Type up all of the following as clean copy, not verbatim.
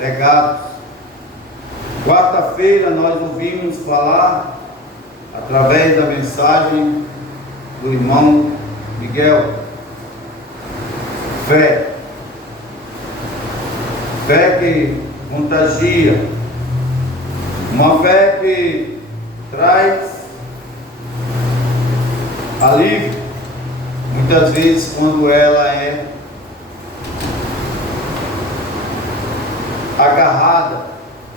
legados. Quarta-feira nós ouvimos falar, através da mensagem do irmão Miguel, fé. Fé que contagia, uma fé que traz alívio, muitas vezes quando ela é agarrada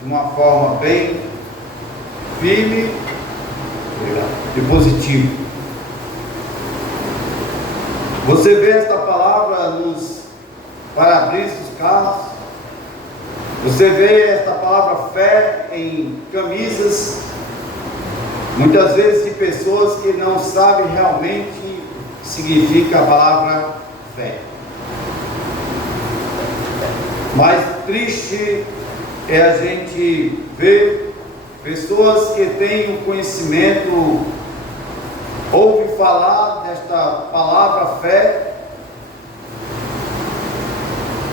de uma forma bem firme e positiva. Você vê esta palavra nos para-brisas dos carros, você vê esta palavra fé em camisas, muitas vezes de pessoas que não sabem realmente o que significa a palavra fé. Mas triste é a gente ver pessoas que têm o conhecimento, ouvem falar desta palavra fé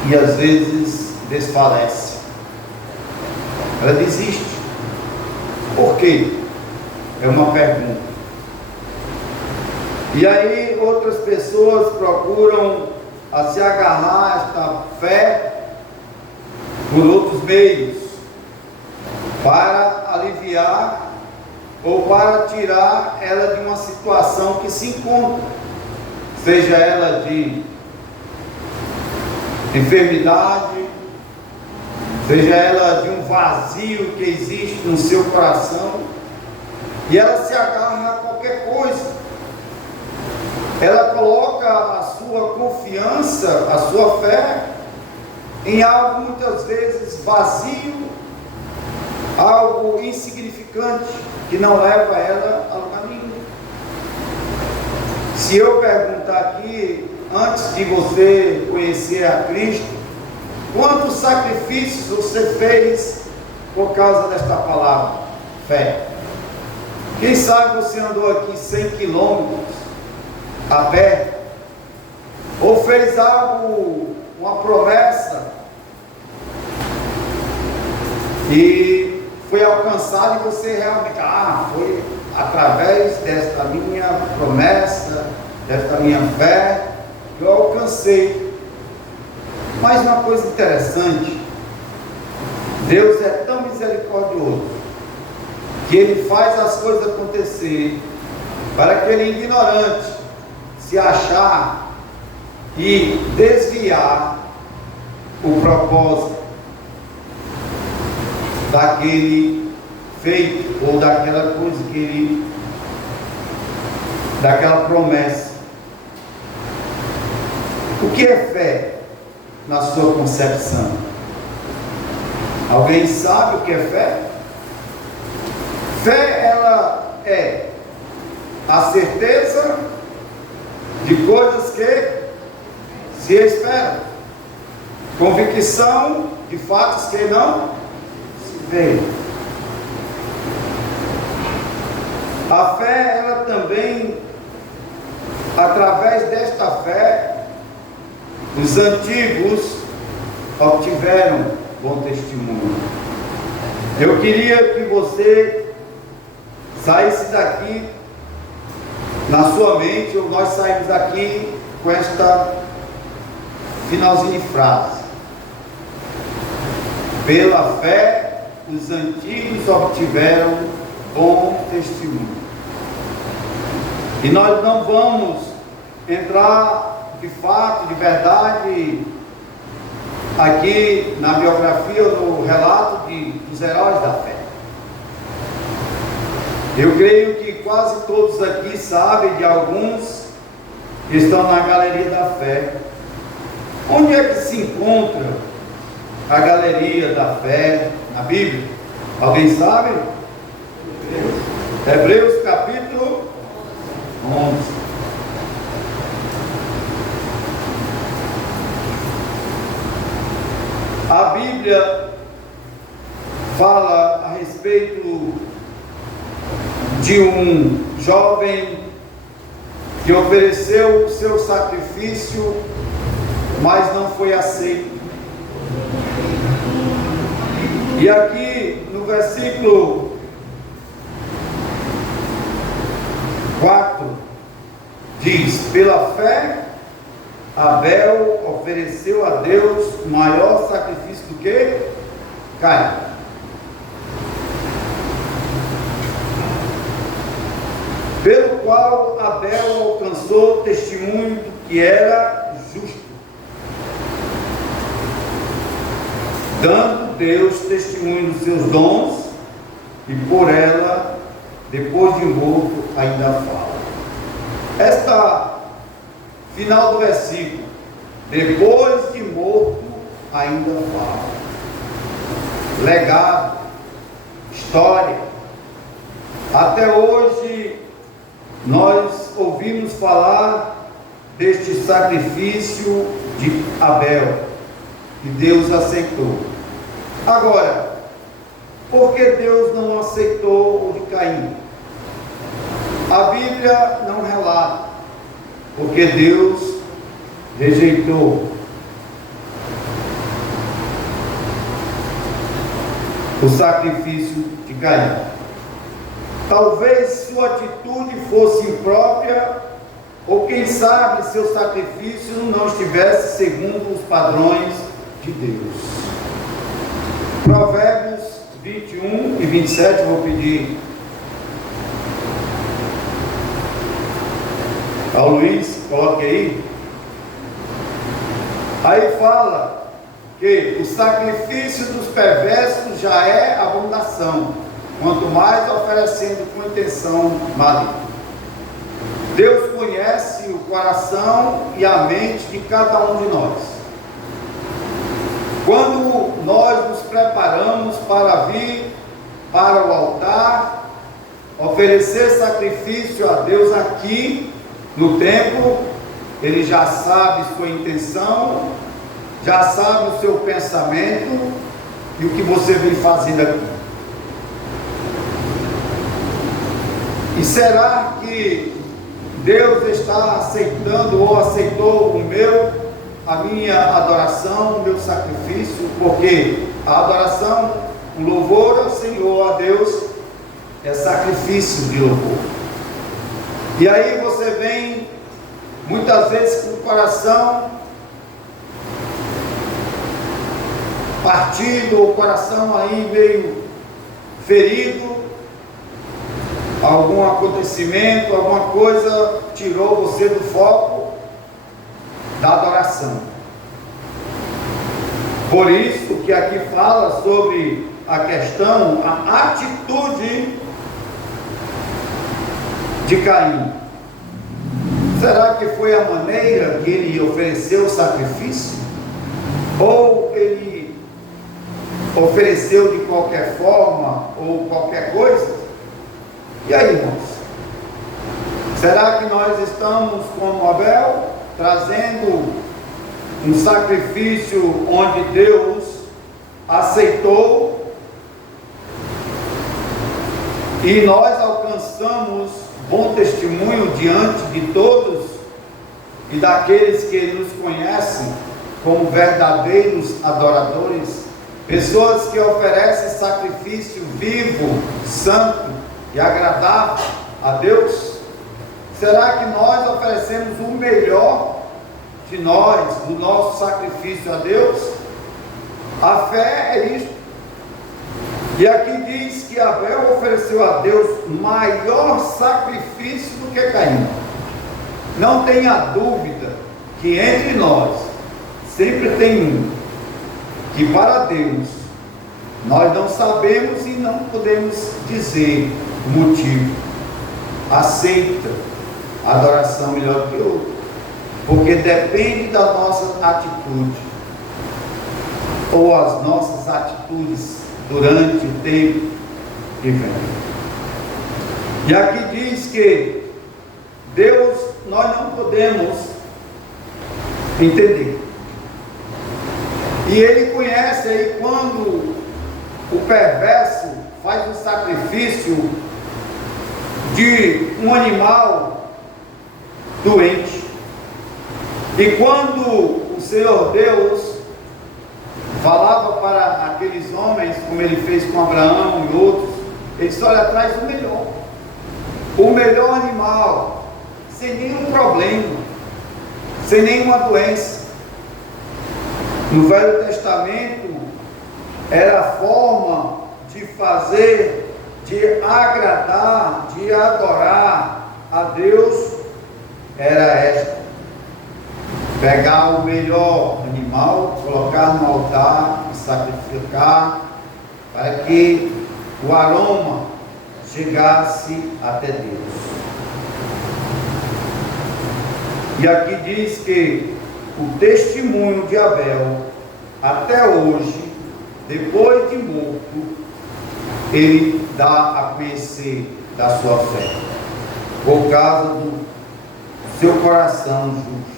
e às vezes desfalece. Ela desiste. Por quê? É uma pergunta. E aí outras pessoas procuram a se agarrar a esta fé por outros meios, para aliviar ou para tirar ela de uma situação que se encontra, seja ela de enfermidade, seja ela de um vazio que existe no seu coração, e ela se agarra a qualquer coisa. Ela coloca a sua confiança, a sua fé em algo muitas vezes vazio, algo insignificante, que não leva ela a lugar nenhum. Se eu perguntar aqui, antes de você conhecer a Cristo, quantos sacrifícios você fez por causa desta palavra, fé? Quem sabe você andou aqui 100 quilômetros a pé, ou fez algo, uma promessa, e foi alcançado, e você realmente, foi através desta minha promessa, desta minha fé, que eu alcancei. Mas uma coisa interessante, Deus é tão misericordioso, que Ele faz as coisas acontecer, para aquele ignorante se achar e desviar o propósito daquele feito, ou daquela coisa que ele, daquela promessa. O que é fé na sua concepção? Alguém sabe o que é fé? Fé, ela é a certeza de coisas que se esperam, convicção de fatos que não se veem. A fé, ela também, através desta fé, os antigos obtiveram bom testemunho. Eu queria que você saísse daqui, na sua mente, ou nós saímos daqui com esta finalzinho de frase: pela fé, os antigos obtiveram bom testemunho. E nós não vamos entrar de fato, de verdade, aqui na biografia ou no relato dos heróis da fé. Eu creio que quase todos aqui sabem de alguns que estão na galeria da fé. Onde é que se encontra a galeria da fé na Bíblia? Alguém sabe? Hebreus capítulo 11. A Bíblia fala a respeito de um jovem que ofereceu o seu sacrifício, mas não foi aceito. E aqui no versículo 4 diz: pela fé Abel ofereceu a Deus maior sacrifício do que Caim. Pelo qual Abel alcançou testemunho do que era justo, dando Deus testemunho dos seus dons, e por ela, depois de morto, ainda fala. Esta final do versículo, depois de morto, ainda fala. Legado, história. Até hoje, nós ouvimos falar deste sacrifício de Abel, que Deus aceitou. Agora, por que Deus não aceitou o de Caim? A Bíblia não relata, porque Deus rejeitou o sacrifício de Caim. Talvez sua atitude fosse imprópria, ou quem sabe seu sacrifício não estivesse segundo os padrões de Deus. Provérbios 21 e 27, vou pedir ao Luiz, coloque aí. Aí fala que o sacrifício dos perversos já é abominação, quanto mais oferecendo com intenção maligna. Deus conhece o coração e a mente de cada um de nós. Quando nós nos preparamos para vir para o altar, oferecer sacrifício a Deus aqui no templo, Ele já sabe sua intenção, já sabe o seu pensamento e o que você vem fazendo aqui. E será que Deus está aceitando ou aceitou a minha adoração, o meu sacrifício? Porque a adoração, o louvor ao Senhor, a Deus, é sacrifício de louvor. E aí você vem muitas vezes com o coração partido, o coração aí meio ferido, algum acontecimento, alguma coisa tirou você do foco da adoração. Por isso que aqui fala sobre a questão, a atitude de Caim. Será que foi a maneira que ele ofereceu o sacrifício? Ou ele ofereceu de qualquer forma, ou qualquer coisa? E aí, irmãos? Será que nós estamos como Abel, trazendo um sacrifício onde Deus aceitou e nós alcançamos bom testemunho diante de todos e daqueles que nos conhecem como verdadeiros adoradores, pessoas que oferecem sacrifício vivo, santo e agradável a Deus? Será que nós oferecemos o melhor de nós, do nosso sacrifício a Deus? A fé é isto. E aqui diz que Abel ofereceu a Deus maior sacrifício do que Caim. Não tenha dúvida que entre nós sempre tem um que para Deus nós não sabemos e não podemos dizer o motivo. Aceita a adoração melhor que o outro, porque depende da nossa atitude, ou as nossas atitudes durante o tempo que vem. E aqui diz que Deus nós não podemos entender. E Ele conhece aí quando o perverso faz um sacrifício de um animal doente. E quando o Senhor Deus falava para aqueles homens, como ele fez com Abraão e outros, ele disse: olha, traz o melhor animal, sem nenhum problema, sem nenhuma doença. No Velho Testamento era a forma de fazer, de agradar, de adorar a Deus, era esta: pegar o melhor animal, colocar no altar e sacrificar, para que o aroma chegasse até Deus. E aqui diz que o testemunho de Abel, até hoje, depois de morto, ele dá a conhecer da sua fé, por causa do seu coração justo.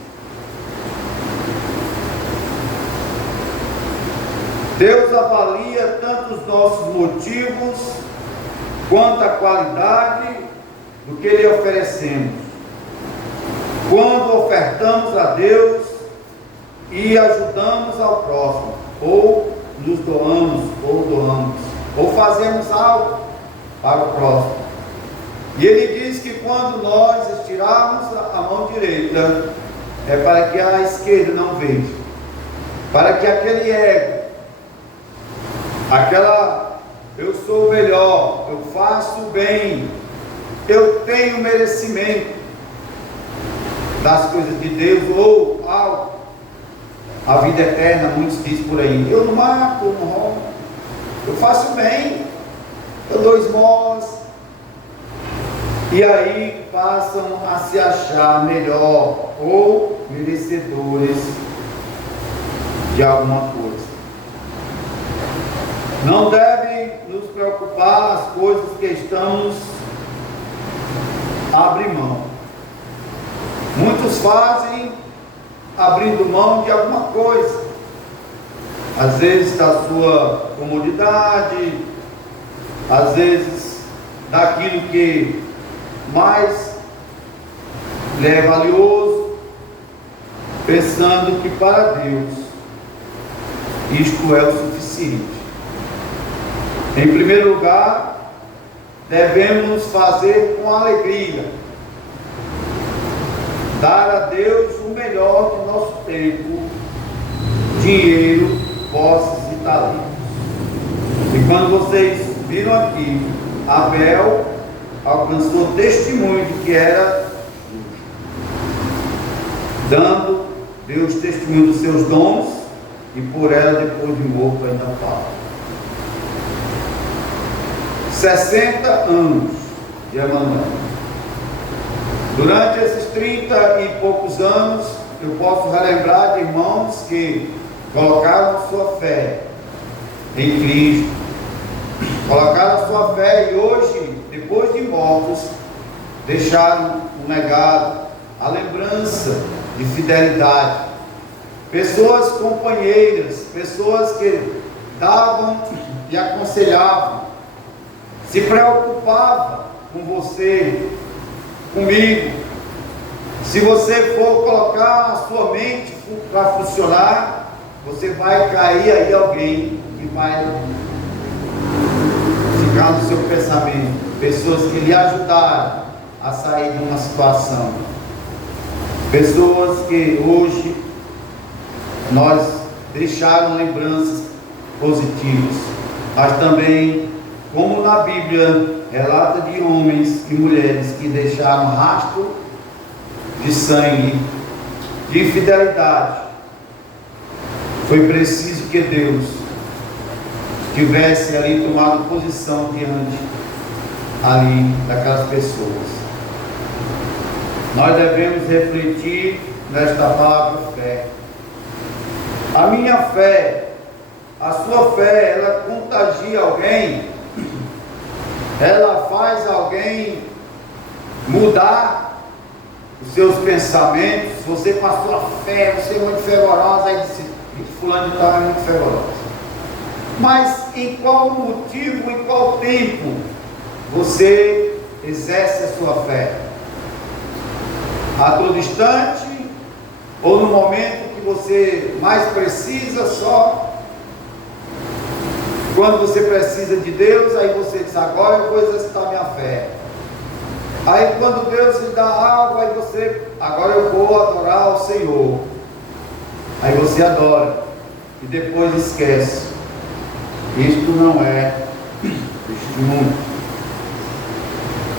Deus avalia tanto os nossos motivos, quanto a qualidade do que lhe oferecemos, quando ofertamos a Deus e ajudamos ao próximo, ou nos doamos, ou fazemos algo para o próximo. E ele diz que quando nós estirarmos a mão direita, é para que a esquerda não veja, para que aquele ego, eu sou o melhor, eu faço bem, eu tenho merecimento das coisas de Deus, ou algo, a vida eterna, muitos dizem por aí: eu não mato, eu não roubo, eu faço bem, eu dou esmolas, e aí passam a se achar melhor ou merecedores de alguma coisa. Não devem nos preocupar as coisas que estamos abrindo mão. Muitos fazem abrindo mão de alguma coisa, às vezes da sua comodidade, às vezes daquilo que mais lhe é valioso, pensando que para Deus isto é o suficiente. Em primeiro lugar, devemos fazer com alegria, dar a Deus o melhor de nosso tempo, dinheiro, posses e talentos. E quando vocês viram aqui, Abel alcançou testemunho de que era justo, dando Deus testemunho dos seus dons, e por ela, depois de morto, ainda fala. 60 anos de Emanuel. Durante esses 30 e poucos anos, eu posso relembrar de irmãos que colocaram a sua fé em Cristo, colocaram a sua fé e hoje, depois de mortos, deixaram um legado, a lembrança de fidelidade. Pessoas companheiras, pessoas que davam e aconselhavam, se preocupava com você, comigo. Se você for colocar a sua mente para funcionar, você vai cair aí alguém que vai ficar no seu pensamento. Pessoas que lhe ajudaram a sair de uma situação. Pessoas que hoje nós deixaram lembranças positivas, mas também, como na Bíblia relata, de homens e mulheres que deixaram rastro de sangue, de infidelidade. Foi preciso que Deus tivesse ali tomado posição diante ali daquelas pessoas. Nós devemos refletir nesta palavra fé. A minha fé, a sua fé, ela contagia alguém, ela faz alguém mudar os seus pensamentos. Você com a sua fé, você é muito fervorosa, aí disse: fulano de tal é muito fervorosa. Mas em qual motivo, em qual tempo você exerce a sua fé? A todo instante? Ou no momento que você mais precisa só? Quando você precisa de Deus, aí você diz, agora eu vou exercitar minha fé. Aí quando Deus lhe dá algo, aí você, agora eu vou adorar o Senhor. Aí você adora e depois esquece. Isto não é testemunho.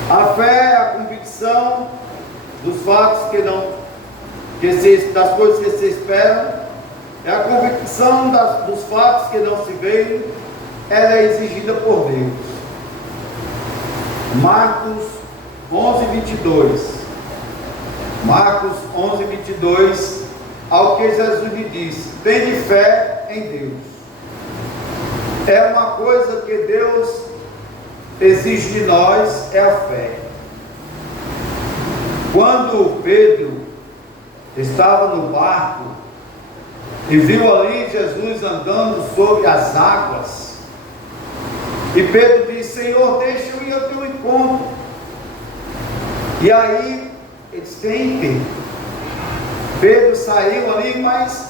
A fé é a convicção dos fatos das coisas que se esperam, é a convicção dos fatos que não se veem, ela é exigida por Deus. Marcos 11:22. Marcos 11:22, ao que Jesus lhe disse: tende fé em Deus. É uma coisa que Deus exige de nós, é a fé. Quando Pedro estava no barco e viu ali Jesus andando sobre as águas, e Pedro disse: Senhor, deixa eu ir ao teu encontro. E aí ele disse: tem. Pedro saiu ali, mas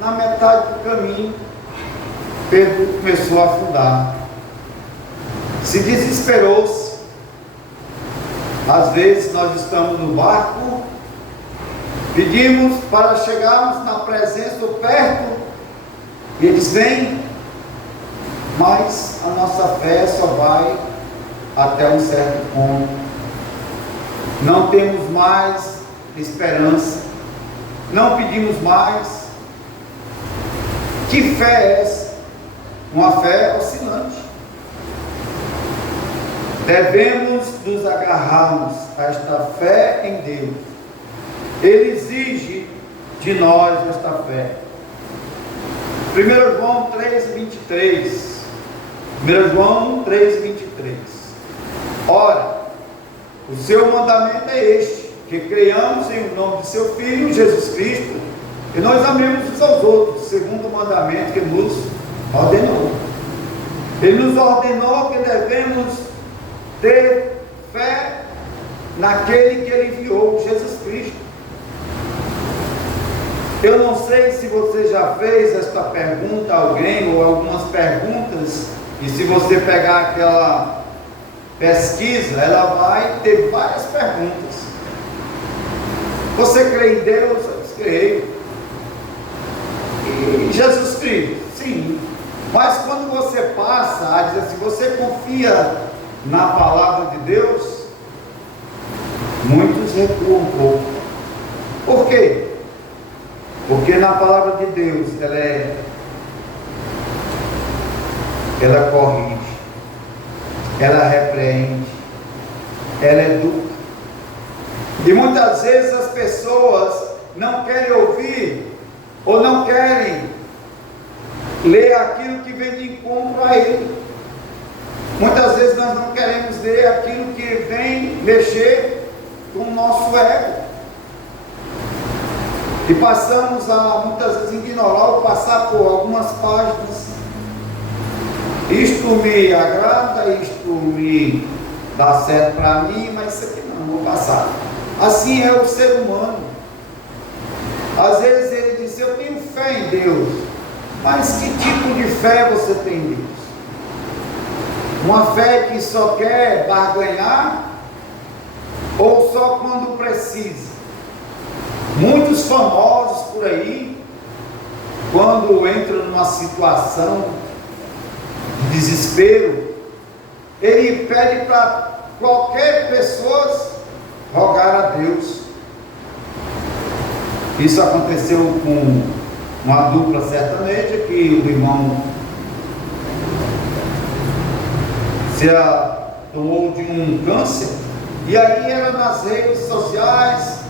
na metade do caminho Pedro começou a afundar, se desesperou-se. Às vezes nós estamos no barco, pedimos para chegarmos na presença ou perto, e eles vêm, mas a nossa fé só vai até um certo ponto. Não temos mais esperança, não pedimos mais. Que fé é essa? Uma fé oscilante. Devemos nos agarrarmos a esta fé em Deus. Ele exige de nós esta fé. 1 João 3:23. 1 João 3:23. Ora, o seu mandamento é este: que creiamos em nome de seu Filho, Jesus Cristo, e nós amemos uns aos outros, segundo o mandamento que nos ordenou. Ele nos ordenou que devemos ter fé naquele que Ele enviou, Jesus Cristo. Eu não sei se você já fez esta pergunta a alguém, ou algumas perguntas, e se você pegar aquela pesquisa, ela vai ter várias perguntas. Você crê em Deus? Eu creio. E Jesus Cristo? Sim. Mas quando você passa a dizer assim, você confia na palavra de Deus? Muitos recuam um pouco. Por quê? Porque na palavra de Deus ela corrige, ela repreende, ela educa. E muitas vezes as pessoas não querem ouvir ou não querem ler aquilo que vem de encontro a Ele. Muitas vezes nós não queremos ler aquilo que vem mexer com o nosso ego. E passamos a muitas vezes ignorar ou passar por algumas páginas. Isto me agrada, isto me dá certo para mim, mas isso aqui não, vou passar. Assim é o ser humano. Às vezes ele diz: eu tenho fé em Deus. Mas que tipo de fé você tem em Deus? Uma fé que só quer barganhar, ou só quando precisa? Muitos famosos por aí, quando entram numa situação de desespero, ele pede para qualquer pessoa rogar a Deus. Isso aconteceu com uma dupla sertaneja, que o irmão se tomou de um câncer, e aí era nas redes sociais,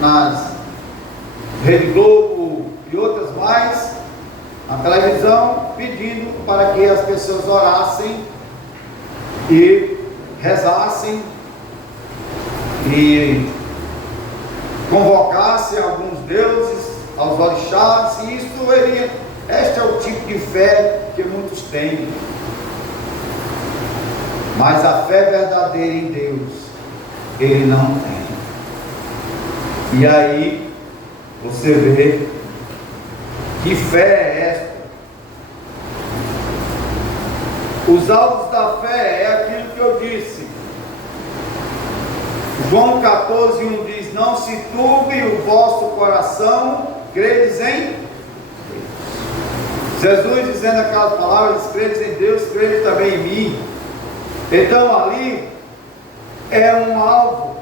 nas Rede Globo e outras mais, na televisão, pedindo para que as pessoas orassem e rezassem e convocassem alguns deuses, aos orixás, e isso este é o tipo de fé que muitos têm. Mas a fé verdadeira em Deus, ele não tem. E aí você vê que fé é esta Os alvos da fé é aquilo que eu disse. João 14:1 diz: não se turbe o vosso coração, credes em Jesus, dizendo aquelas palavras: credes em Deus, credes também em mim. Então ali é um alvo.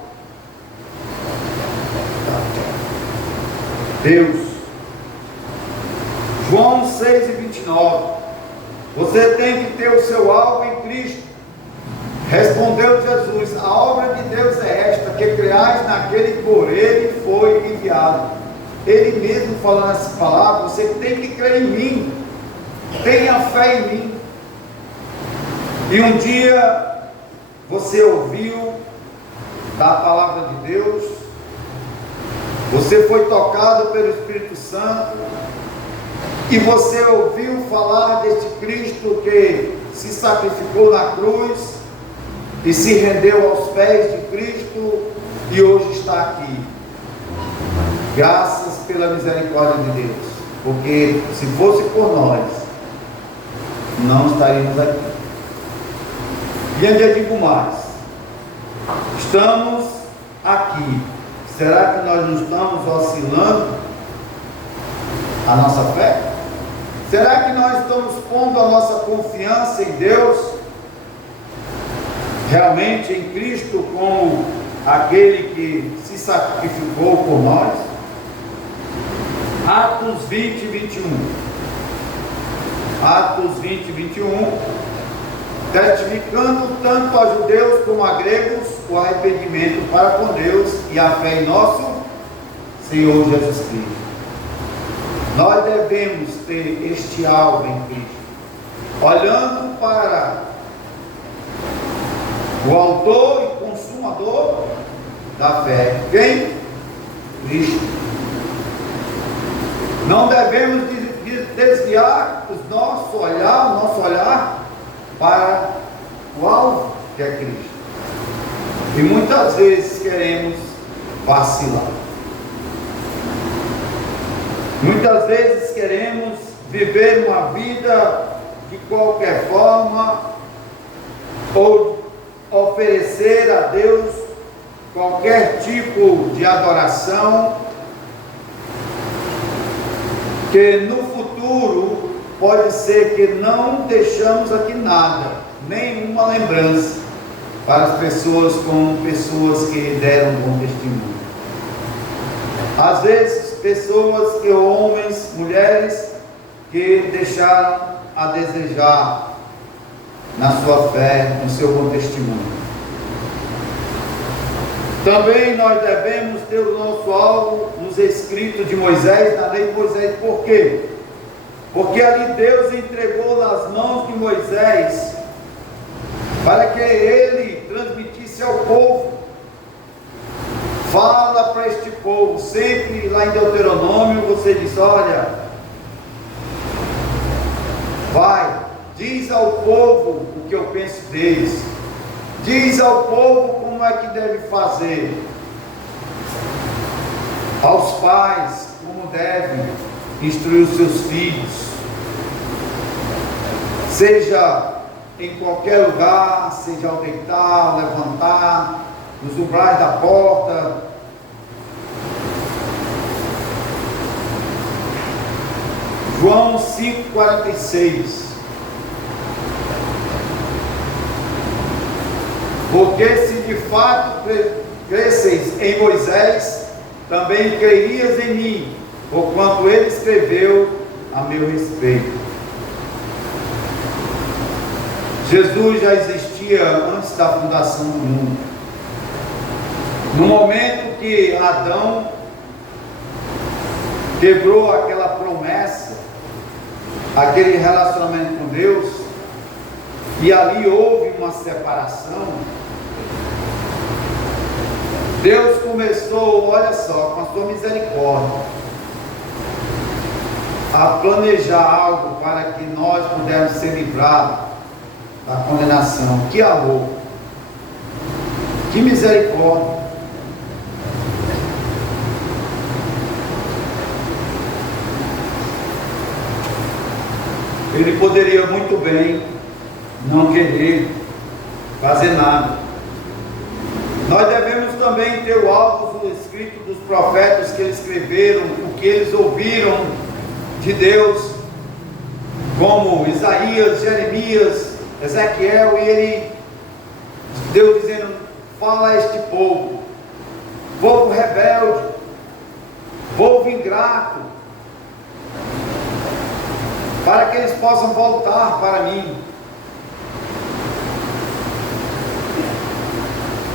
Deus. João 6:29. Você tem que ter o seu alvo em Cristo. Respondeu Jesus: a obra de Deus é esta, que creais naquele que por ele foi enviado. Ele mesmo falando essa palavra: você tem que crer em mim, tenha fé em mim. E um dia você ouviu da palavra de Deus, você foi tocado pelo Espírito Santo, e você ouviu falar deste Cristo que se sacrificou na cruz e se rendeu aos pés de Cristo e hoje está aqui. Graças pela misericórdia de Deus, porque se fosse por nós, não estaríamos aqui. E ainda digo mais, estamos aqui. Será que nós não estamos oscilando a nossa fé? Será que nós estamos pondo a nossa confiança em Deus, realmente em Cristo, como aquele que se sacrificou por nós? Atos 20:21. Atos 20:21. Testificando tanto a judeus como a gregos o arrependimento para com Deus e a fé em nosso Senhor Jesus Cristo. Nós devemos ter este alvo em Cristo, olhando para o autor e consumador da fé. Quem? Cristo. Não devemos desviar o nosso olhar para o alvo, que é Cristo. E muitas vezes queremos vacilar. Muitas vezes queremos viver uma vida de qualquer forma, ou oferecer a Deus qualquer tipo de adoração, que no futuro pode ser que não deixamos aqui nada, nenhuma lembrança para as pessoas, como pessoas que deram bom testemunho. Às vezes pessoas, que homens, mulheres, que deixaram a desejar na sua fé, no seu bom testemunho. Também nós devemos ter o nosso alvo nos escritos de Moisés, na lei de Moisés. Por quê? Porque ali Deus entregou nas mãos de Moisés para que ele transmitisse ao povo. Fala para este povo, sempre lá em Deuteronômio você diz: olha, vai, diz ao povo o que eu penso deles, diz ao povo como é que deve fazer, aos pais como devem instruir os seus filhos, seja em qualquer lugar, seja ao deitar, levantar, nos umbrais da porta. João 5,46. Porque se de fato cresceis em Moisés, também crerias em mim, porquanto ele escreveu a meu respeito. Jesus já existia antes da fundação do mundo. No momento que Adão quebrou aquela promessa, aquele relacionamento com Deus, e ali houve uma separação, Deus começou, olha só, com a sua misericórdia, a planejar algo para que nós pudéssemos ser livrados da condenação. Que amor, que misericórdia. Ele poderia muito bem não querer fazer nada. Nós devemos também ter o alvo do escrito dos profetas que eles escreveram, o que eles ouviram de Deus, como Isaías, Jeremias, Ezequiel, e Deus dizendo: fala a este povo, povo rebelde, povo ingrato, para que eles possam voltar para mim.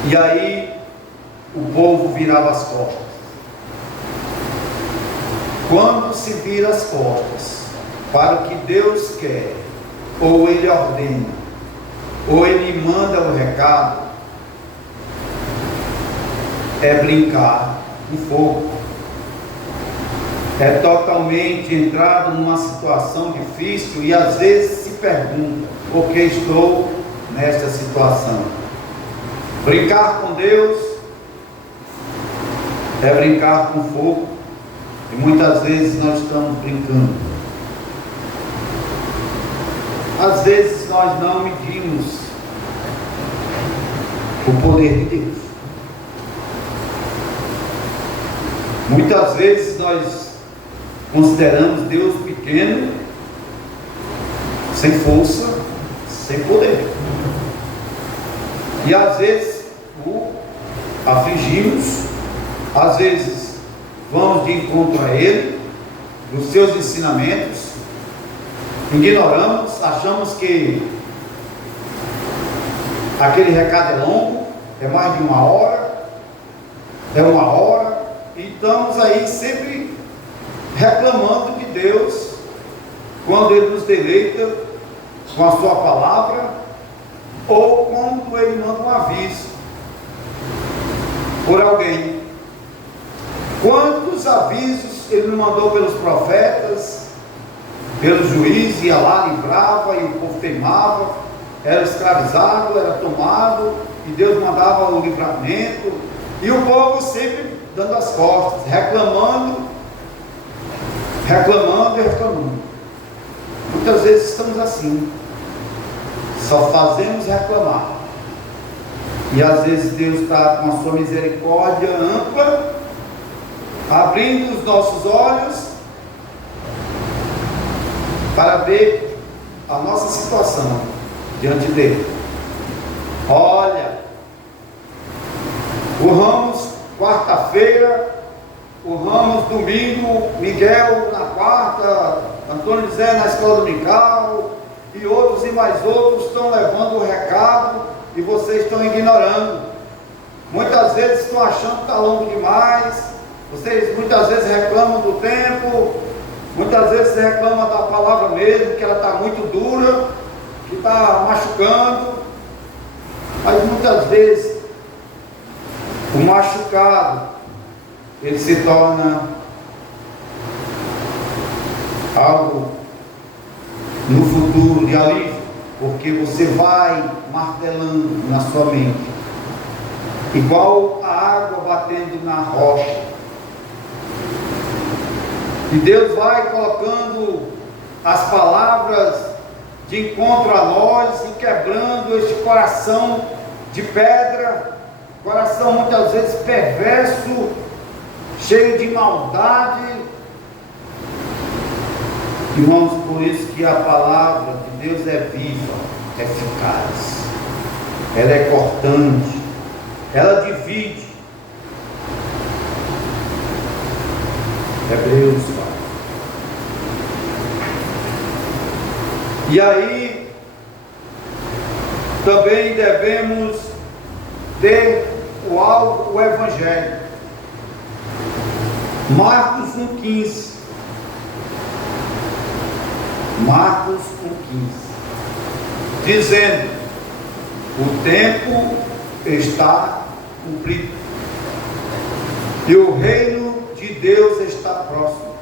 E aí o povo virava as costas. Quando se vira as costas para o que Deus quer, ou Ele ordena, ou Ele manda o recado, é brincar no fogo. É totalmente entrado numa situação difícil e às vezes se pergunta: por que estou nesta situação? Brincar com Deus é brincar com fogo, e muitas vezes nós estamos brincando. Às vezes nós não medimos o poder de Deus. Muitas vezes nós consideramos Deus pequeno, sem força, sem poder. E às vezes o afligimos, às vezes vamos de encontro a Ele, dos seus ensinamentos, ignoramos, achamos que aquele recado é longo, é mais de uma hora, e estamos aí sempre reclamando de Deus, quando Ele nos deleita com a sua palavra, ou quando Ele manda um aviso por alguém. Quantos avisos Ele nos mandou pelos profetas, pelo juiz, ia lá, livrava, e o povo teimava, era escravizado, era tomado, e Deus mandava o livramento, e o povo sempre dando as costas, reclamando. Muitas vezes estamos assim, só fazemos reclamar, e às vezes Deus está com a sua misericórdia ampla, abrindo os nossos olhos para ver a nossa situação diante dele. Olha, o Ramos quarta-feira, o Ramos domingo, Miguel na quarta, Antônio José na escola dominical, e outros e mais outros estão levando o recado e vocês estão ignorando. Muitas vezes estão achando que está longo demais, vocês muitas vezes reclamam do tempo, muitas vezes reclamam da palavra mesmo, que ela está muito dura, que está machucando, mas muitas vezes o machucado, ele se torna algo no futuro de alívio, porque você vai martelando na sua mente, igual a água batendo na rocha, e Deus vai colocando as palavras de encontro a nós e quebrando este coração de pedra, coração muitas vezes perverso, cheio de maldade. Irmãos, por isso que a palavra de Deus é viva, é eficaz, ela é cortante, ela divide. Hebreus 4. E aí também devemos ter o alvo, o Evangelho. Marcos 1,15. Marcos 1,15. Dizendo: o tempo está cumprido e o reino de Deus está próximo.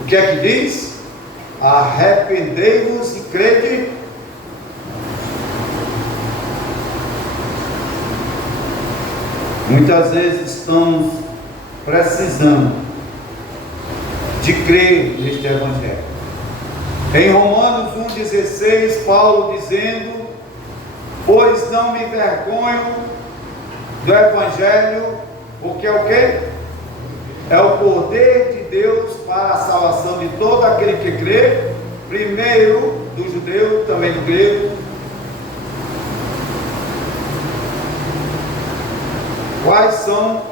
O que é que diz? Arrependei-vos e crede. Muitas vezes estamos precisando de crer neste Evangelho. Em Romanos 1,16, Paulo dizendo: pois não me envergonho do Evangelho, porque é o quê? É o poder de Deus para a salvação de todo aquele que crê, primeiro do judeu, também do grego. Quais são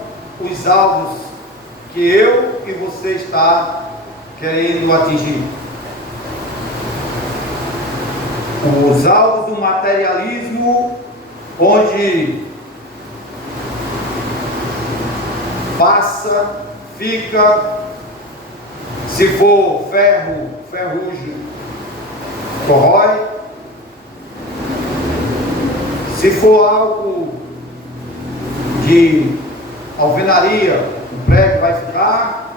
os alvos que eu e você está querendo atingir? Os alvos do materialismo, onde passa, fica, se for ferro, ferrugem, corrói. Se for algo de alvenaria, o prédio vai ficar.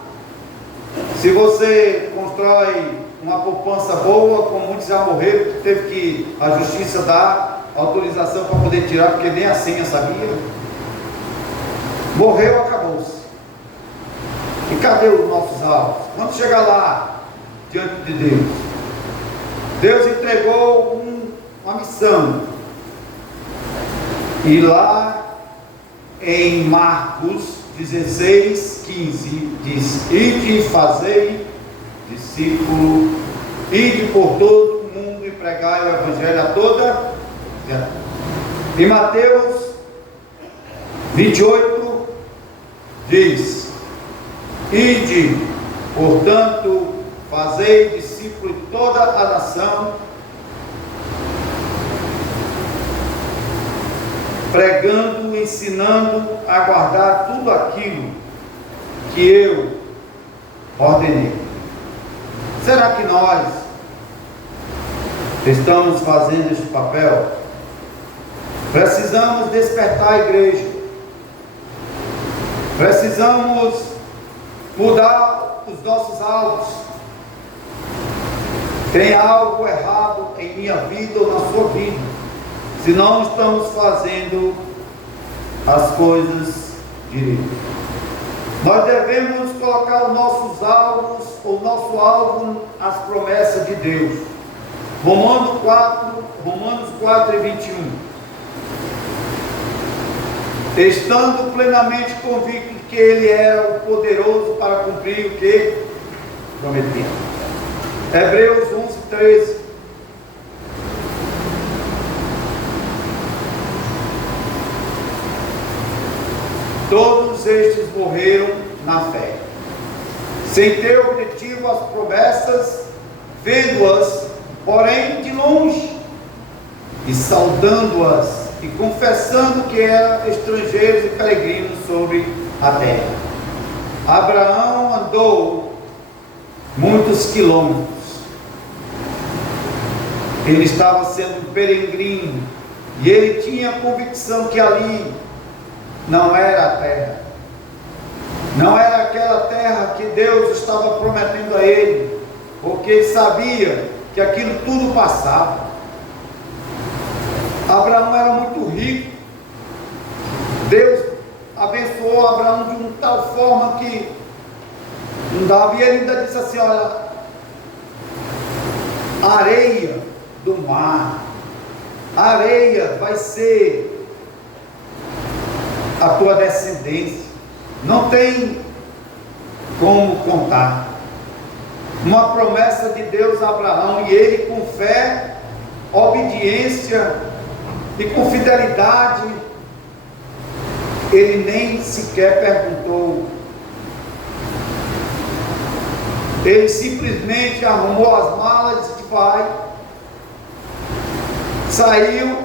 Se você constrói uma poupança boa, como muitos já morreram, teve que a justiça dar autorização para poder tirar, porque nem a senha sabia. Morreu, acabou-se. E cadê os nossos alvos? Quando chegar lá, diante de Deus, Deus entregou uma missão. E lá em Marcos 16:15 diz: ide e fazei discípulo, ide por todo o mundo e pregai o Evangelho a toda. Em Mateus 28 diz: ide, portanto, fazei discípulo de toda a nação, pregando, ensinando a guardar tudo aquilo que eu ordenei. Será que nós estamos fazendo esse papel? Precisamos despertar a igreja. Precisamos mudar os nossos alvos. Tem algo errado em minha vida ou na sua vida, se não estamos fazendo as coisas direito. Nós devemos colocar os nossos alvos, o nosso alvo, as promessas de Deus. Romanos 4:21. Estando plenamente convicto de que Ele era o poderoso para cumprir o que prometia. Hebreus 11:13. Todos estes morreram na fé, sem ter objetivo as promessas, vendo-as, porém de longe, e saudando-as, e confessando que eram estrangeiros e peregrinos sobre a terra. Abraão andou muitos quilômetros. Ele estava sendo peregrino, e ele tinha a convicção que ali não era a terra, não era aquela terra que Deus estava prometendo a ele, porque ele sabia que aquilo tudo passava. Abraão era muito rico. Deus abençoou Abraão de uma tal forma que não dava, e ele ainda disse assim: olha, a areia do mar, a areia vai ser a tua descendência, não tem como contar. Uma promessa de Deus a Abraão, e ele com fé, obediência e com fidelidade, ele nem sequer perguntou. Ele simplesmente arrumou as malas e disse: vai. Saiu.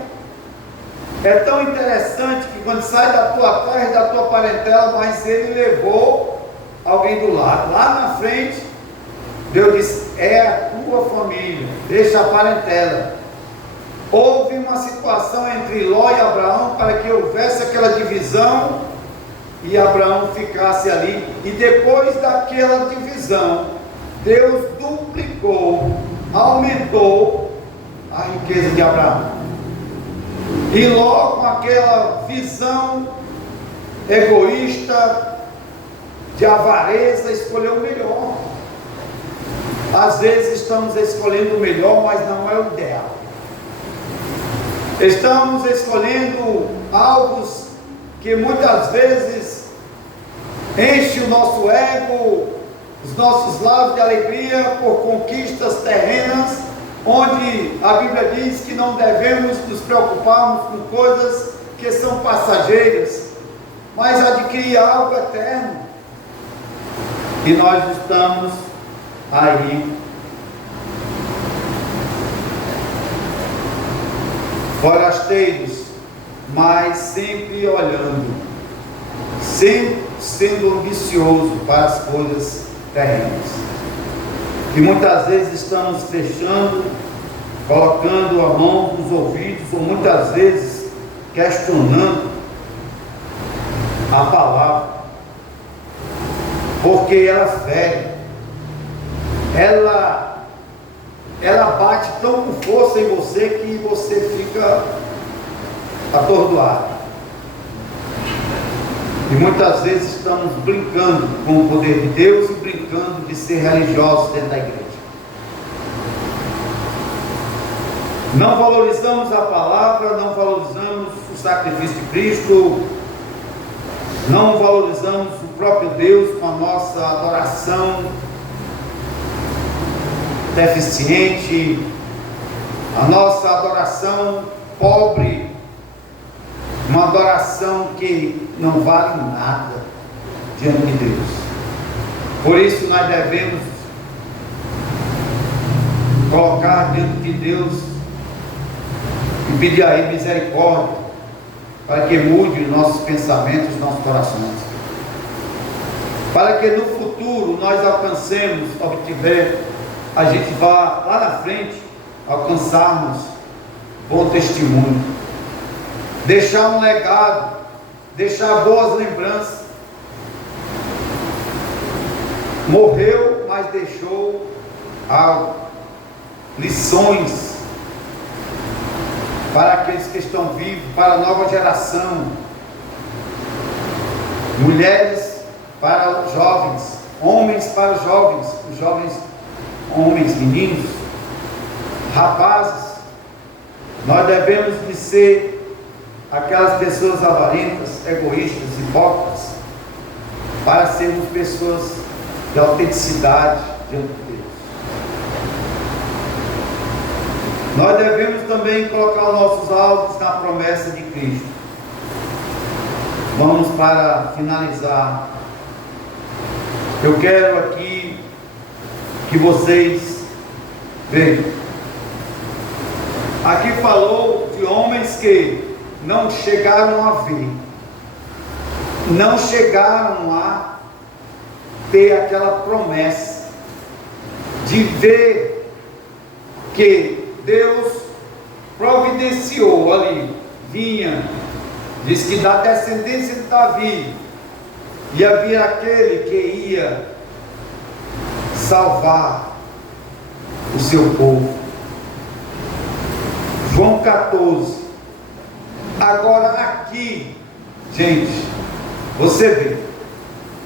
É tão interessante que quando sai da tua terra e da tua parentela, mas ele levou alguém do lado. Lá na frente, Deus disse: é a tua família, deixa a parentela. Houve uma situação entre Ló e Abraão para que houvesse aquela divisão e Abraão ficasse ali. E depois daquela divisão, Deus duplicou, aumentou a riqueza de Abraão. E Ló, com aquela visão egoísta, de avareza, escolheu o melhor. Às vezes estamos escolhendo o melhor, mas não é o ideal. Estamos escolhendo algo que muitas vezes enche o nosso ego, os nossos lados de alegria por conquistas terrenas, onde a Bíblia diz que não devemos nos preocuparmos com coisas que são passageiras, mas adquirir algo eterno. E nós estamos aí forasteiros, mas sempre olhando, sempre sendo ambicioso para as coisas terrenas, que muitas vezes estamos fechando, colocando a mão nos ouvidos, ou muitas vezes questionando a palavra, porque ela fere, ela bate tão com força em você que você fica atordoado. E muitas vezes estamos brincando com o poder de Deus e brincando de ser religiosos dentro da igreja. Não valorizamos a palavra, não valorizamos o sacrifício de Cristo, não valorizamos o próprio Deus com a nossa adoração deficiente, a nossa adoração pobre, uma adoração que não vale nada diante de Deus. Por isso nós devemos colocar diante de Deus e pedir a Ele misericórdia, para que mude os nossos pensamentos, os nossos corações, para que no futuro nós alcancemos, a gente vá lá na frente, alcançarmos bom testemunho, deixar um legado, deixar boas lembranças. Morreu, mas deixou algo, lições para aqueles que estão vivos, para a nova geração, mulheres para os jovens, homens para os jovens homens, meninos, rapazes. Nós devemos de ser aquelas pessoas avarentas, egoístas, hipócritas, para sermos pessoas de autenticidade diante de Deus. Nós devemos também colocar os nossos alvos na promessa de Cristo. Vamos para finalizar. Eu quero aqui que vocês vejam. Aqui falou de homens que não chegaram a ver, não chegaram a ter aquela promessa de ver que Deus providenciou ali, diz que da descendência de Davi, e havia aquele que ia salvar o seu povo. João 14. Agora aqui, gente, você vê,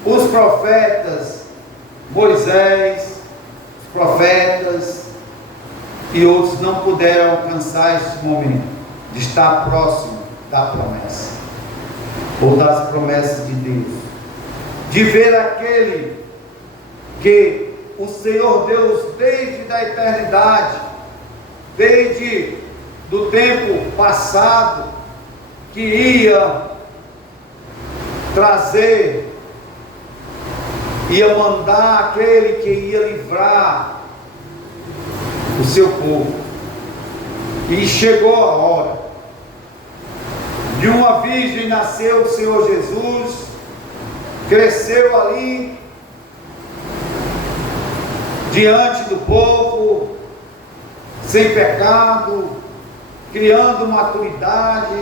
os profetas, Moisés, os profetas e outros não puderam alcançar esse momento de estar próximo da promessa, ou das promessas de Deus, de ver aquele que o Senhor Deus, desde a eternidade, desde do tempo passado, que ia trazer, ia mandar aquele que ia livrar o seu povo. E chegou a hora. De uma virgem nasceu o Senhor Jesus, cresceu ali diante do povo, sem pecado, criando maturidade,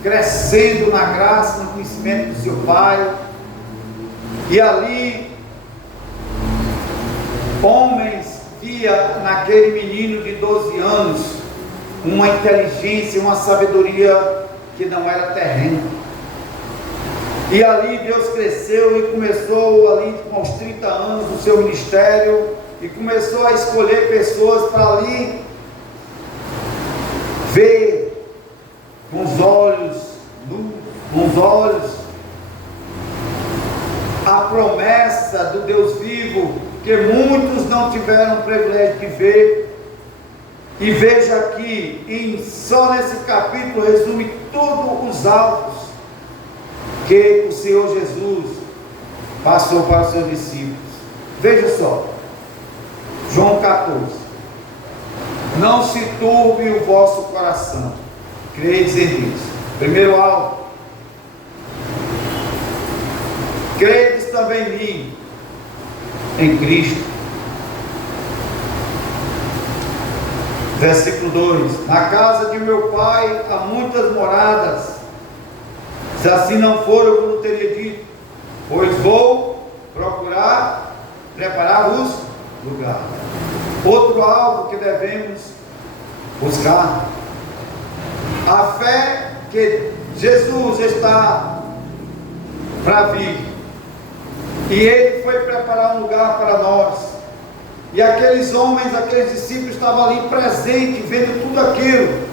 crescendo na graça, no conhecimento do seu Pai. E ali, homens via naquele menino de 12 anos uma inteligência, uma sabedoria que não era terrena. E ali Deus cresceu e começou ali com os 30 anos o seu ministério, e começou a escolher pessoas para ali ver com os olhos nus, com os olhos, a promessa do Deus vivo, que muitos não tiveram o privilégio de ver. E veja aqui, só nesse capítulo resume todos os alvos que o Senhor Jesus passou para os seus discípulos. Veja só, João 14: não se turbe o vosso coração, credes em Deus. Primeiro alvo, credes também em mim, em Cristo. Versículo 2: na casa de meu pai há muitas moradas, se assim não for, eu não teria dito, pois vou procurar preparar-vos lugar. Outro alvo que devemos buscar, a fé que Jesus está para vir, e Ele foi preparar um lugar para nós. E aqueles homens, aqueles discípulos estavam ali presentes, vendo tudo aquilo.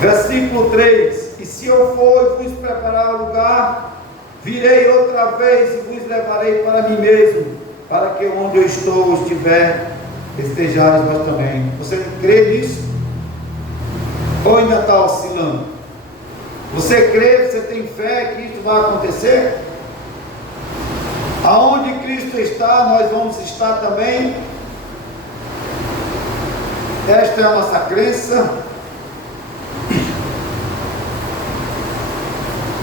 Versículo 3: e se eu for e vos preparar o lugar, virei outra vez e vos levarei para mim mesmo, para que onde eu estou estiver, estejais vós também. Você crê nisso? Ou ainda está oscilando? Você crê, você tem fé que isso vai acontecer? Aonde Cristo está, nós vamos estar também. Esta é a nossa crença.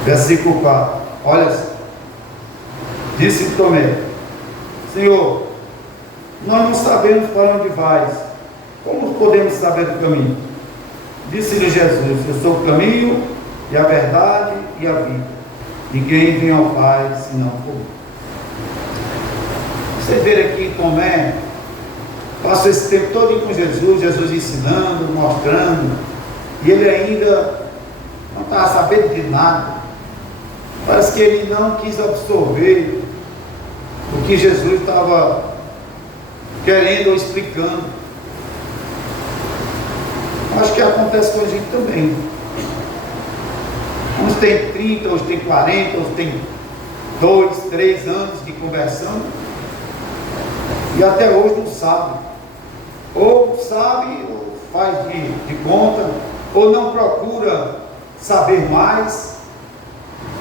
Versículo 4: olha, disse Tomé: Senhor, nós não sabemos para onde vais, como podemos saber do caminho? Disse-lhe Jesus: eu sou o caminho e a verdade e a vida, ninguém vem ao Pai senão por mim. Você vê aqui Tomé, passou esse tempo todo com Jesus, Jesus ensinando, mostrando, e ele ainda não estava sabendo de nada. Parece que ele não quis absorver o que Jesus estava querendo ou explicando. Acho que acontece com a gente também. Uns tem 30, uns tem 40, uns tem 2, 3 anos de conversão, e até hoje não sabe. Ou sabe, ou faz de conta, ou não procura saber mais,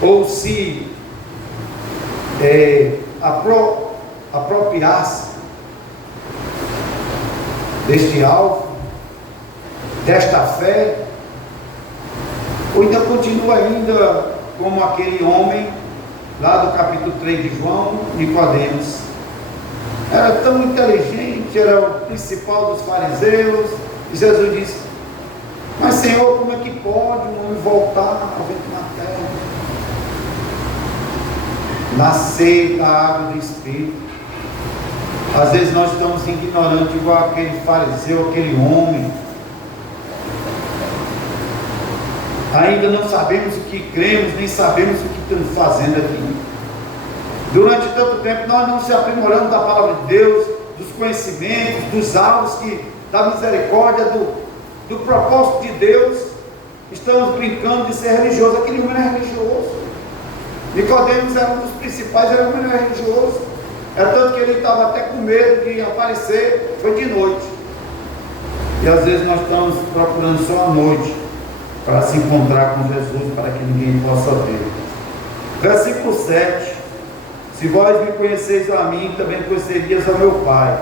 ou se apropriar-se deste alvo, desta fé, ou ainda continua ainda como aquele homem lá do capítulo 3 de João, Nicodemos. Era tão inteligente, era o principal dos fariseus, e Jesus disse: mas Senhor, como é que pode um homem voltar ao vento na terra? Nascer da água do Espírito. Às vezes nós estamos ignorantes, igual aquele fariseu, aquele homem. Ainda não sabemos o que cremos, nem sabemos o que estamos fazendo aqui. Durante tanto tempo nós não se aprimoramos da palavra de Deus, dos conhecimentos, dos alvos, da misericórdia, do propósito de Deus. Estamos brincando de ser religioso. Aquele homem era religioso. Nicodemos era um dos principais, era um homem religioso. É tanto que ele estava até com medo de aparecer, foi de noite. E às vezes nós estamos procurando só à noite para se encontrar com Jesus, para que ninguém possa ver. Versículo 7: se vós me conheceis a mim, também conhecerias ao meu Pai.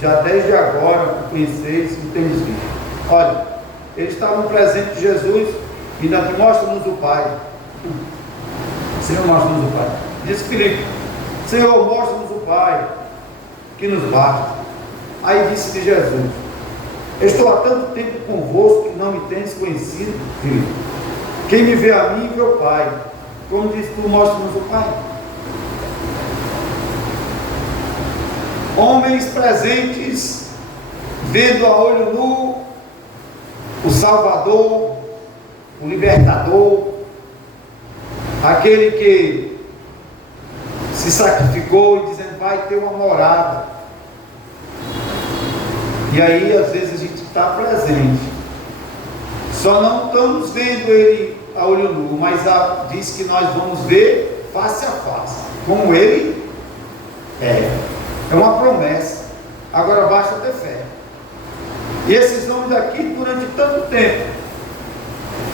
Já desde agora o conheceis e tendes visto. Olha, eles estavam presentes de Jesus, e ainda te mostra-nos o Pai. Senhor, mostra-nos o Pai. Disse Filipe: Senhor, mostra-nos o Pai, que nos basta. Aí disse-lhe Jesus: estou há tanto tempo convosco que não me tens conhecido, filho. Quem me vê a mim, vê o Pai. Como disse tu, mostra-nos o Pai. Homens presentes, vendo a olho nu o Salvador, o Libertador, aquele que se sacrificou e dizendo: vai ter uma morada. E aí às vezes a gente está presente, só não estamos vendo Ele a olho nu, mas diz que nós vamos ver face a face, como Ele é. É uma promessa. Agora basta ter fé. E esses homens aqui, durante tanto tempo,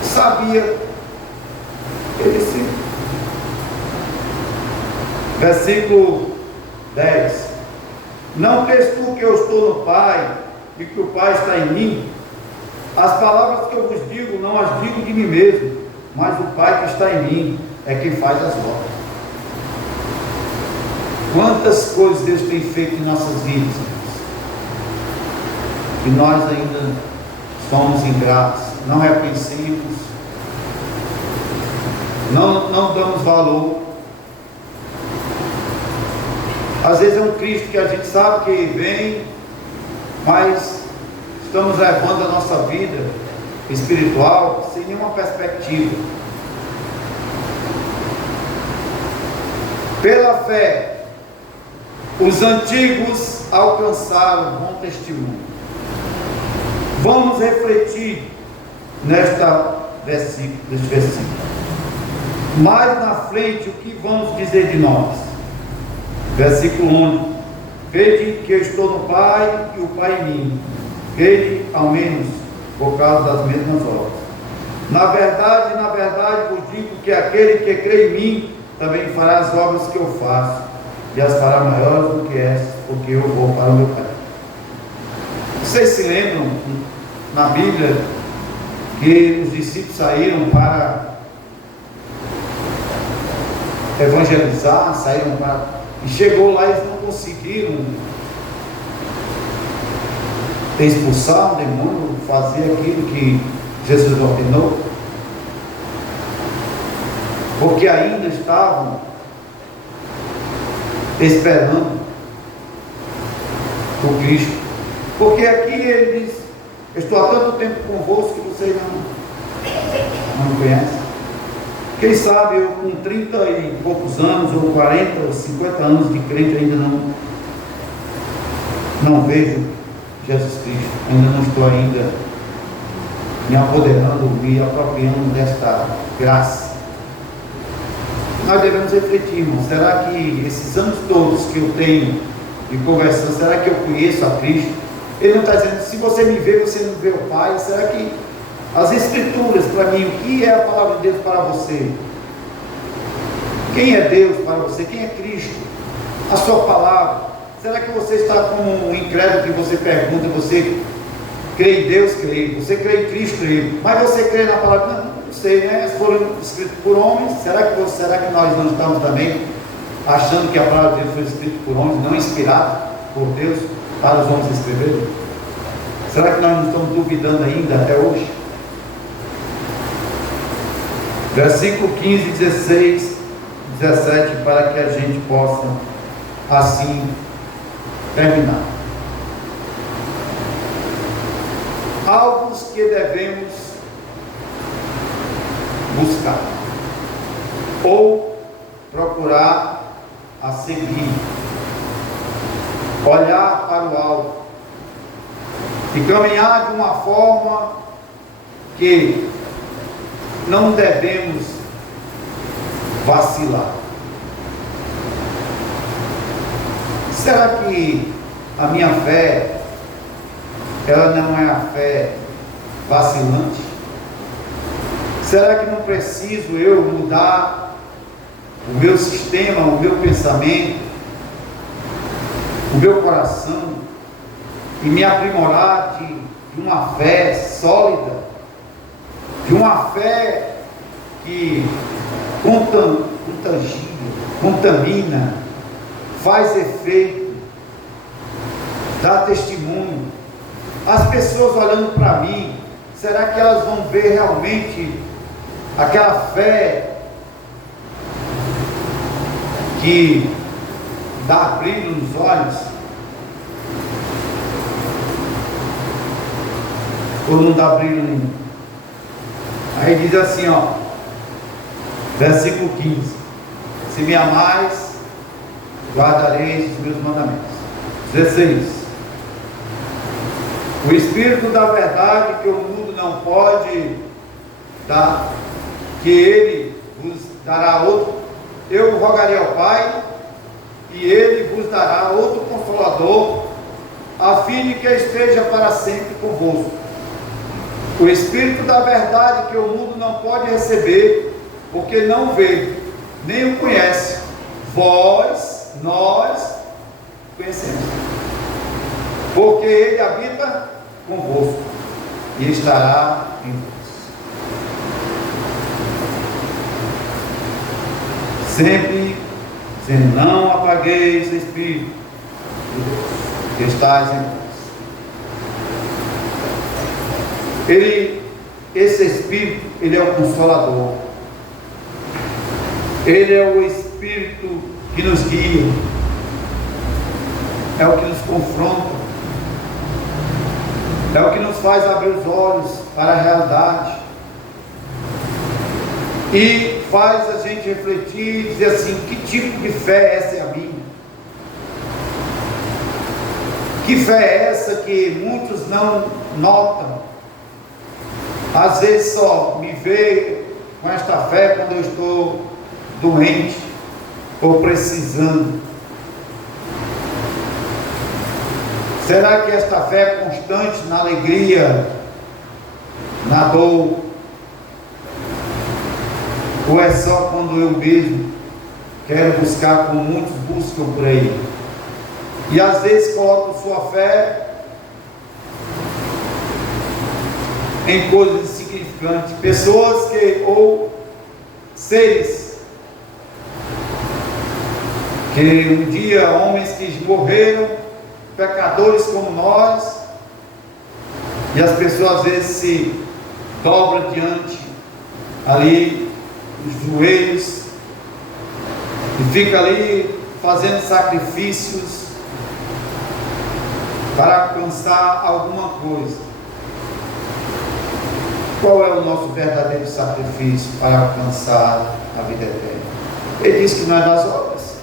sabia ele sim. Versículo 10. Não crês tu que eu estou no Pai e que o Pai está em mim? As palavras que eu vos digo, não as digo de mim mesmo, mas o Pai que está em mim é quem faz as obras. Quantas coisas Deus tem feito em nossas vidas, e nós ainda somos ingratos, não reconhecemos, não damos valor. Às vezes é um Cristo que a gente sabe que vem, mas estamos levando a nossa vida espiritual sem nenhuma perspectiva. Pela fé, os antigos alcançaram bom testemunho. Vamos refletir neste versículo. Mais na frente, o que vamos dizer de nós? Versículo 11. Vede que eu estou no Pai e o Pai em mim. Vede, ao menos, por causa das mesmas obras. Na verdade, vos digo que aquele que crê em mim também fará as obras que eu faço, e as fará maiores do que essas, porque eu vou para o meu Pai. Vocês se lembram na Bíblia que os discípulos saíram para evangelizar, e chegou lá e eles não conseguiram expulsar um demônio, fazer aquilo que Jesus ordenou, porque ainda estavam esperando o Cristo. Porque aqui ele diz: eu estou há tanto tempo convosco que vocês não me conhecem. Quem sabe eu com 30 e poucos anos, ou 40, ou 50 anos de crente, ainda não vejo Jesus Cristo, ainda não estou ainda me apoderando, me apropriando desta graça. Nós devemos refletir, irmão, será que esses anos todos que eu tenho de conversão, será que eu conheço a Cristo? Ele não está dizendo, se você me vê, você não vê o Pai. Será que as Escrituras, para mim, o que é a palavra de Deus para você? Quem é Deus para você? Quem é Cristo? A sua palavra. Será que você está como um incrédulo que você pergunta, você crê em Deus? Crê. Você crê em Cristo? Crê. Mas você crê na palavra? Não sei, né? Foram escritos por homens. Será que nós não estamos também achando que a palavra de Deus foi escrita por homens, não inspirada por Deus para os homens escreverem? Será que nós não estamos duvidando ainda até hoje? Versículo 15, 16, 17, para que a gente possa assim terminar. Algo que devemos buscar ou procurar a seguir, olhar para o alto e caminhar de uma forma que não devemos vacilar. Será que a minha fé, ela não é a fé vacilante? Será que não preciso eu mudar o meu sistema, o meu pensamento, o meu coração e me aprimorar de uma fé sólida, de uma fé que contamina, faz efeito, dá testemunho? As pessoas olhando para mim, será que elas vão ver realmente aquela fé que dá brilho nos olhos? Ou não dá brilho nenhum? Aí diz assim, ó, versículo 15: se me amais, guardareis os meus mandamentos. 16: O Espírito da verdade que o mundo não pode dar, que ele vos dará outro. Eu rogarei ao Pai, e ele vos dará outro Consolador, a fim de que esteja para sempre convosco. O Espírito da verdade que o mundo não pode receber, porque não vê, nem o conhece. Nós conhecemos, porque ele habita convosco e estará em vós. Sempre dizendo: não apagueis o Espírito de Deus que estás em vós. Esse Espírito, ele é o Consolador. Ele é o Espírito que nos guia, é o que nos confronta, é o que nos faz abrir os olhos para a realidade e faz a gente refletir e dizer assim: que tipo de fé essa é a minha? Que fé é essa que muitos não notam? Às vezes só me vê com esta fé quando eu estou doente ou precisando. Será que esta fé é constante na alegria, na dor? Ou é só quando eu mesmo quero buscar, como muitos buscam por aí? E às vezes colocam sua fé em coisas insignificantes, pessoas ou seres que um dia, homens que morreram, pecadores como nós, e as pessoas às vezes se dobram diante ali dos joelhos e fica ali fazendo sacrifícios para alcançar alguma coisa. Qual é o nosso verdadeiro sacrifício para alcançar a vida eterna? Ele diz que não é das obras.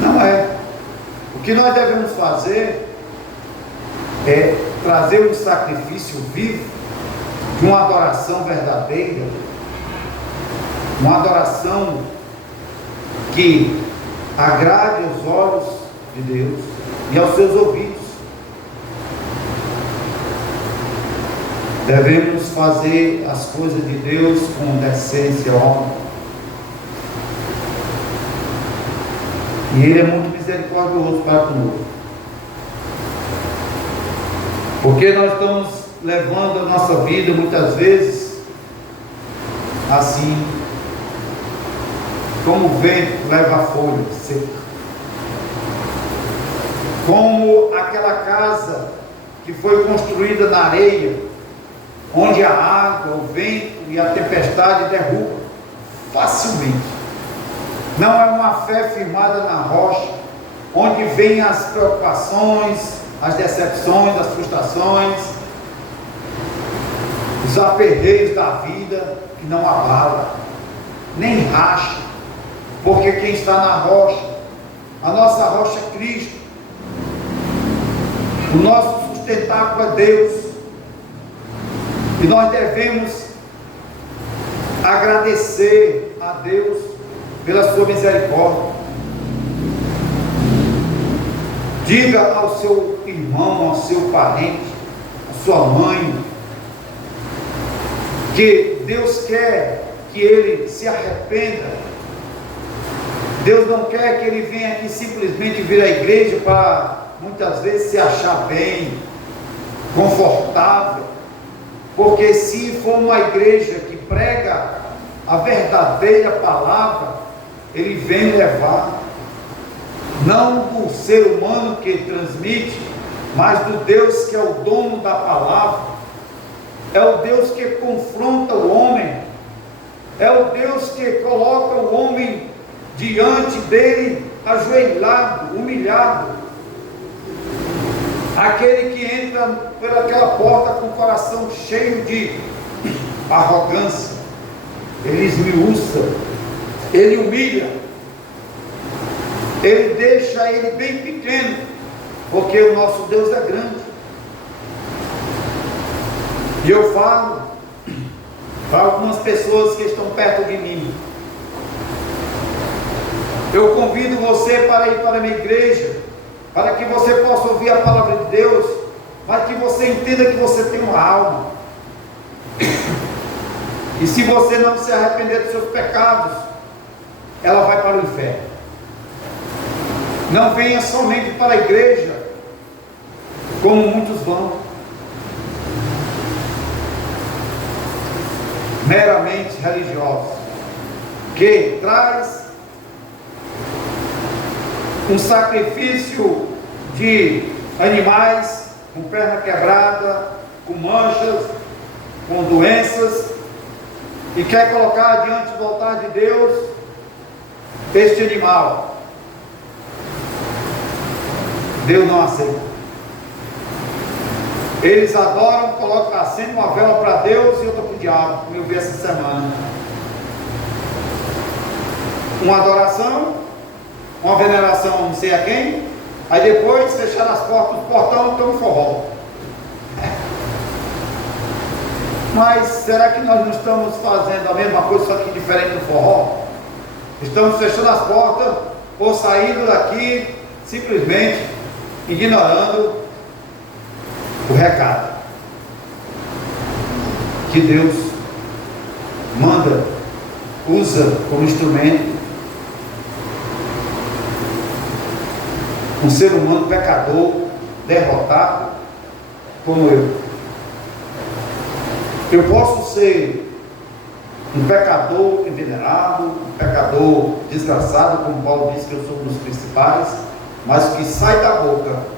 Não é. O que nós devemos fazer é trazer um sacrifício vivo, de uma adoração verdadeira, uma adoração que agrade aos olhos de Deus e aos seus ouvidos. Devemos fazer as coisas de Deus com decência, honra. E Ele é muito misericordioso para conosco. Porque nós estamos levando a nossa vida muitas vezes assim, como o vento leva a folha seca, como aquela casa que foi construída na areia, onde a água, o vento e a tempestade derrubam facilmente. Não é uma fé firmada na rocha, onde vêm as preocupações, as decepções, as frustrações, os aperreios da vida, que não abala, nem racha, porque quem está na rocha, a nossa rocha é Cristo, o nosso sustentáculo é Deus, e nós devemos agradecer a Deus pela sua misericórdia. Diga ao seu irmão, ao seu parente, à sua mãe, que Deus quer que ele se arrependa. Deus não quer que ele venha aqui simplesmente vir à igreja para muitas vezes se achar bem, confortável, porque se for uma igreja que prega a verdadeira palavra, ele vem levar, não do ser humano que transmite, mas do Deus que é o dono da palavra, é o Deus que confronta o homem, é o Deus que coloca o homem diante dele, ajoelhado, humilhado, aquele que entra pelaquela porta com o coração cheio de arrogância, ele esmiuça, ele humilha, ele deixa ele bem pequeno, porque o nosso Deus é grande, E eu falo para algumas pessoas que estão perto de mim. Eu convido você para ir para a minha igreja, para que você possa ouvir a palavra de Deus, mas que você entenda que você tem uma alma. E se você não se arrepender dos seus pecados, ela vai para o inferno. Não venha somente para a igreja, como muitos vão, meramente religiosos, que traz um sacrifício de animais com perna quebrada, com manchas, com doenças, e quer colocar diante do altar de Deus este animal. Deus não aceita. Eles adoram, colocam acende uma vela para Deus e outra para o diabo, como eu vi essa semana. Uma adoração, uma veneração não sei a quem, aí depois fecharam as portas do portão e estão no forró. Mas será que nós não estamos fazendo a mesma coisa, só que diferente do forró? Estamos fechando as portas ou saindo daqui simplesmente ignorando o recado que Deus manda, usa como instrumento um ser humano pecador, derrotado como eu. Eu posso ser um pecador envenenado, um pecador desgraçado, como Paulo diz que eu sou um dos principais, mas o que sai da boca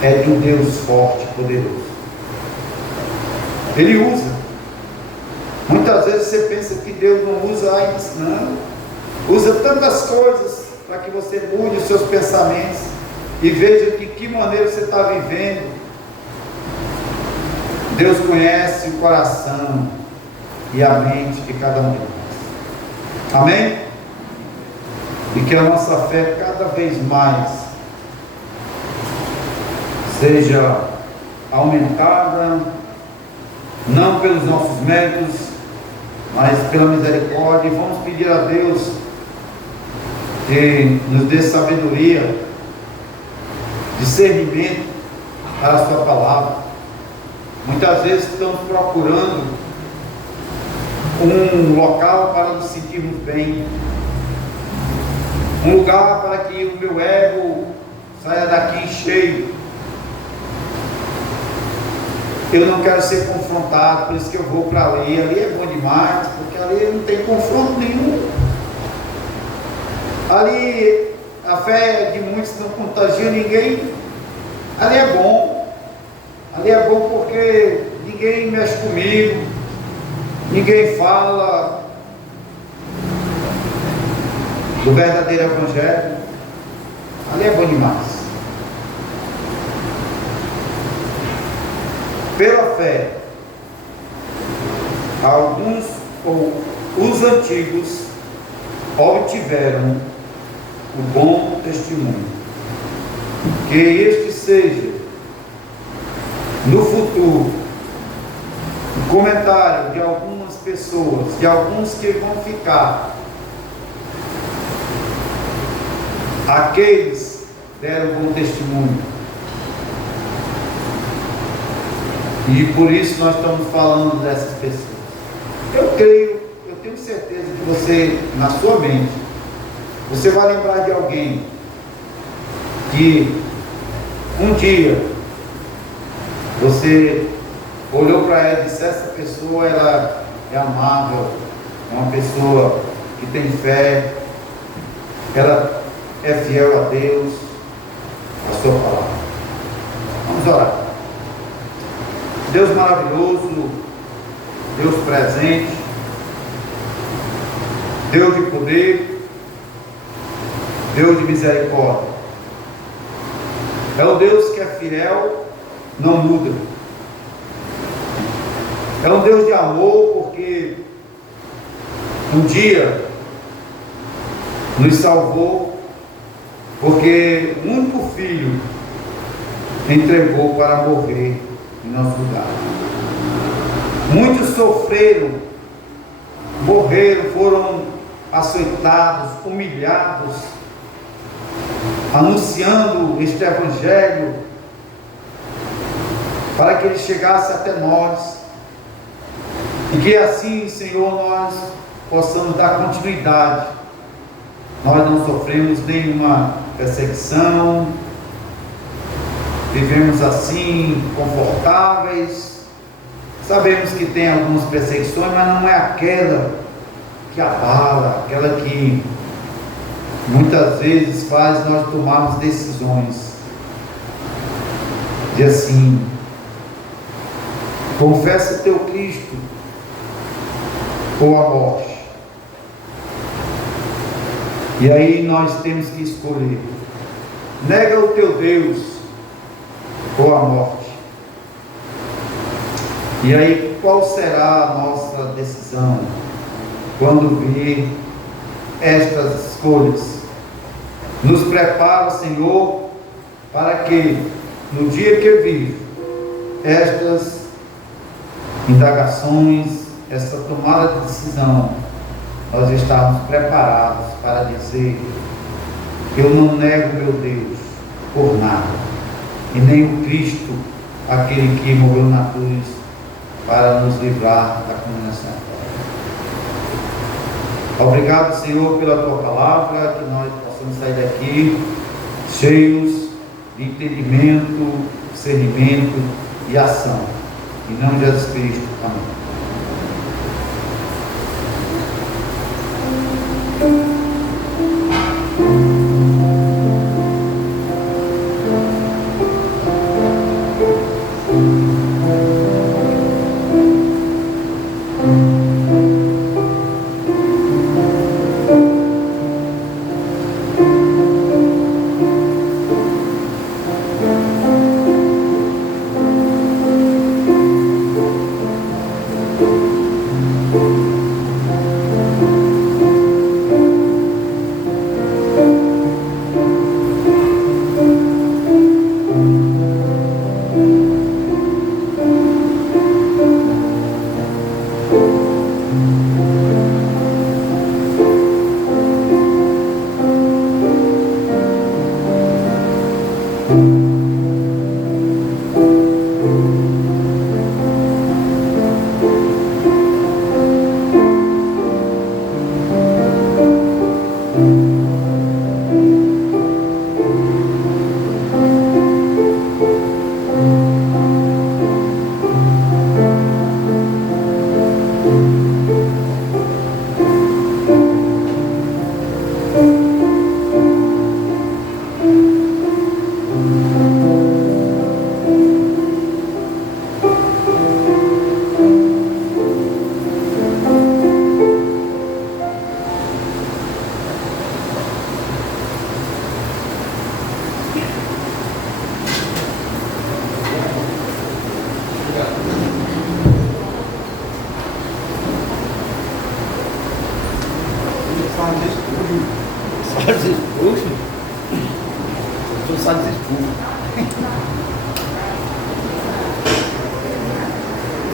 é de um Deus forte, poderoso. Ele usa. Muitas vezes você pensa que Deus não usa isso, não. Usa tantas coisas para que você mude os seus pensamentos e veja de que maneira você está vivendo. Deus conhece o coração e a mente de cada um de nós. Amém? E que a nossa fé cada vez mais seja aumentada, não pelos nossos méritos, mas pela misericórdia. E vamos pedir a Deus que nos dê sabedoria, discernimento para a sua palavra. Muitas vezes estamos procurando um local para nos sentirmos bem, um lugar para que o meu ego saia daqui cheio. Eu não quero ser confrontado, por isso que eu vou para ali. Ali é bom demais, porque ali não tem confronto nenhum. Ali a fé de muitos não contagia ninguém. Ali é bom. Ali é bom porque ninguém mexe comigo, ninguém fala do verdadeiro evangelho. Ali é bom demais. Pela fé, alguns ou os antigos obtiveram o bom testemunho. Que este seja no futuro o comentário de algumas pessoas, de alguns que vão ficar. Aqueles deram bom testemunho. E por isso nós estamos falando dessas pessoas. Eu creio, eu tenho certeza que você, na sua mente, você vai lembrar de alguém que um dia você olhou para ela e disse: essa pessoa ela é amável, é uma pessoa que tem fé, ela é fiel a Deus, a sua palavra. Vamos orar. Deus maravilhoso, Deus presente, Deus de poder, Deus de misericórdia. É o Deus que é fiel, não muda. É um Deus de amor, porque um dia nos salvou, porque o único filho entregou para morrer em nosso lugar. Muitos sofreram, morreram, foram açoitados, humilhados, anunciando este Evangelho, para que ele chegasse até nós, e que assim, Senhor, nós possamos dar continuidade. Nós não sofremos nenhuma perseguição, vivemos assim, confortáveis. Sabemos que tem algumas perseguições, mas não é aquela que abala, aquela que muitas vezes faz nós tomarmos decisões de assim: confessa teu Cristo ou a morte. E aí nós temos que escolher: nega o teu Deus ou a morte. E aí qual será a nossa decisão quando vir estas escolhas? Nos prepara, Senhor, para que no dia que vir estas indagações, essa tomada de decisão, nós estarmos preparados para dizer: eu não nego meu Deus por nada, e nem o Cristo, aquele que morreu na cruz para nos livrar da condenação. Obrigado, Senhor, pela tua palavra, que nós possamos sair daqui cheios de entendimento, discernimento e ação. Em nome de Jesus Cristo. Amém. Salles expulso? São salles expulsos.